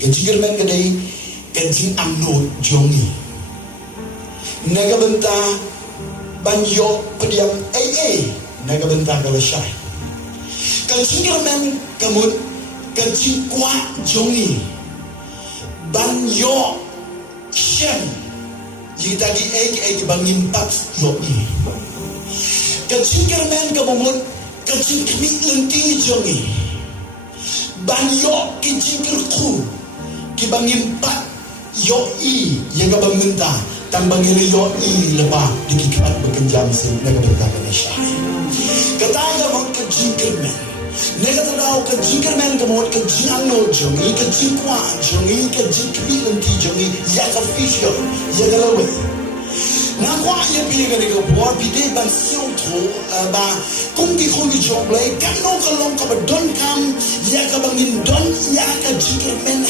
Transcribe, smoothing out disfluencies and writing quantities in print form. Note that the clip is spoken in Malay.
jingkyrmen kadai jing amno jongi naga benta banyo pediam naga benta kalashai jingkyrmen kamun jing kwa jongi banyo shem jing tadi bangin pat yoi jingkyrmen kamun jing kmi unti jongi banyo jingkyrku kibangin pat yoi yang abang minta tambang ini yoi lepas dikikat bekenjam sin naga bertakan syai kata abang ke jingkyrmen naga terau ke jingkyrmen kemot ke jingano jongi ke jingkwa jongi ke jingkri nanti jongi ya ke fisher ya ke lawe na kwa ya pi ga ni ko por pi de ban siu tho ba kung ki khu ni jong lai kan no ka long ka ba don kam ya ka bangin don ya ka jingkyrmen